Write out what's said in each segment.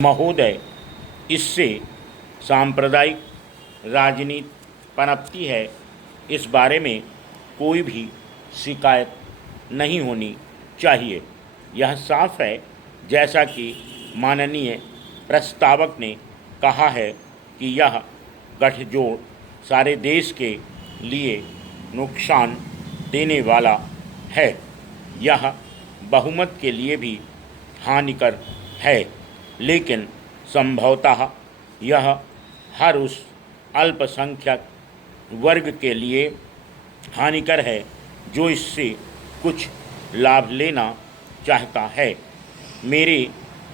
महोदय, इससे सांप्रदायिक राजनीति पनपती है, इस बारे में कोई भी शिकायत नहीं होनी चाहिए। यह साफ है, जैसा कि माननीय प्रस्तावक ने कहा है, कि यह गठजोड़ सारे देश के लिए नुकसान देने वाला है। यह बहुमत के लिए भी हानिकर है, लेकिन संभवतः यह हर उस अल्पसंख्यक वर्ग के लिए हानिकर है जो इससे कुछ लाभ लेना चाहता है। मेरे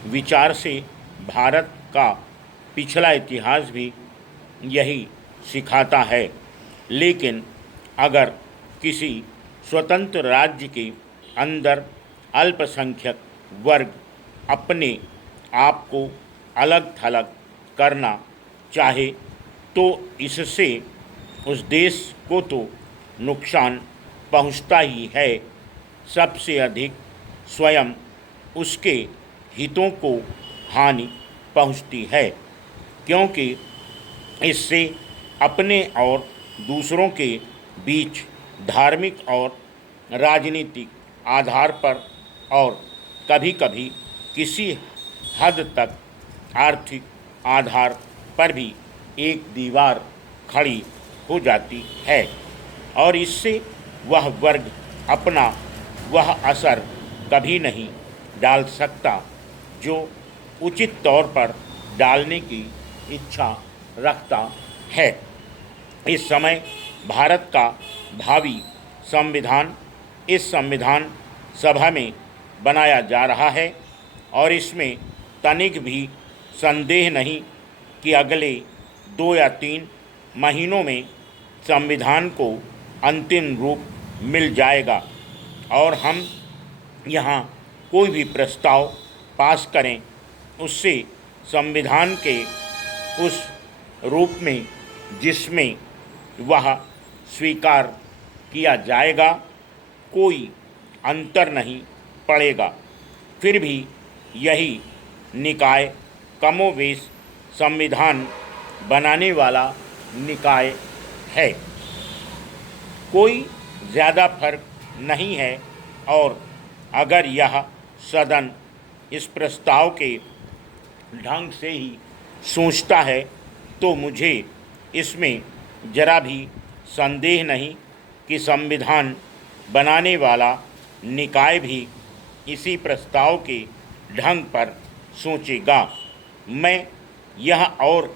विचार से भारत का पिछला इतिहास भी यही सिखाता है। लेकिन अगर किसी स्वतंत्र राज्य के अंदर अल्पसंख्यक वर्ग अपने आप को अलग थलग करना चाहे, तो इससे उस देश को तो नुकसान पहुंचता ही है, सबसे अधिक स्वयं उसके हितों को हानि पहुंचती है, क्योंकि इससे अपने और दूसरों के बीच धार्मिक और राजनीतिक आधार पर और कभी-कभी किसी हद तक आर्थिक आधार पर भी एक दीवार खड़ी हो जाती है, और इससे वह वर्ग अपना वह असर कभी नहीं डाल सकता जो उचित तौर पर डालने की इच्छा रखता है। इस समय भारत का भावी संविधान इस संविधान सभा में बनाया जा रहा है, और इसमें तनिक भी संदेह नहीं कि अगले 2 या 3 महीनों में संविधान को अंतिम रूप मिल जाएगा, और हम यहाँ कोई भी प्रस्ताव पास करें, उससे संविधान के उस रूप में जिसमें वह स्वीकार किया जाएगा, कोई अंतर नहीं पड़ेगा। फिर भी यही निकाय कमोवेश संविधान बनाने वाला निकाय है, कोई ज़्यादा फर्क नहीं है। और अगर यह सदन इस प्रस्ताव के ढंग से ही सोचता है, तो मुझे इसमें जरा भी संदेह नहीं कि संविधान बनाने वाला निकाय भी इसी प्रस्ताव के ढंग पर सोचेगा। मैं यह और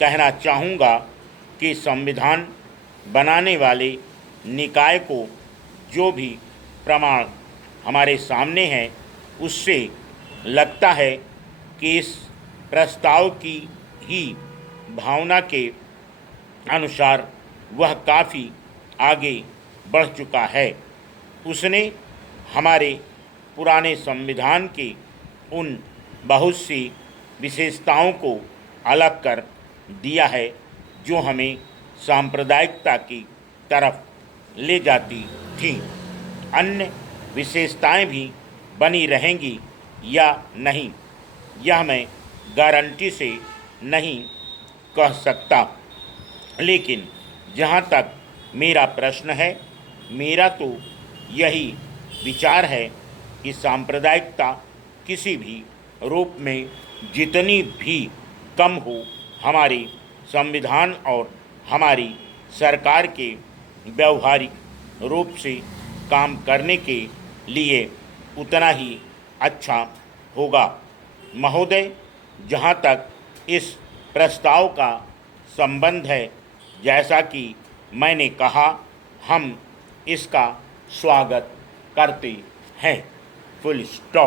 कहना चाहूँगा कि संविधान बनाने वाले निकाय को जो भी प्रमाण हमारे सामने हैं, उससे लगता है कि इस प्रस्ताव की ही भावना के अनुसार वह काफ़ी आगे बढ़ चुका है। उसने हमारे पुराने संविधान के उन बहुत सी विशेषताओं को अलग कर दिया है जो हमें सांप्रदायिकता की तरफ ले जाती थीं। अन्य विशेषताएं भी बनी रहेंगी या नहीं, यह मैं गारंटी से नहीं कह सकता, लेकिन जहाँ तक मेरा प्रश्न है, मेरा तो यही विचार है कि सांप्रदायिकता किसी भी रूप में जितनी भी कम हो, हमारे संविधान और हमारी सरकार के व्यवहारिक रूप से काम करने के लिए उतना ही अच्छा होगा। महोदय, जहाँ तक इस प्रस्ताव का संबंध है, जैसा कि मैंने कहा, हम इसका स्वागत करते हैं। Full stop.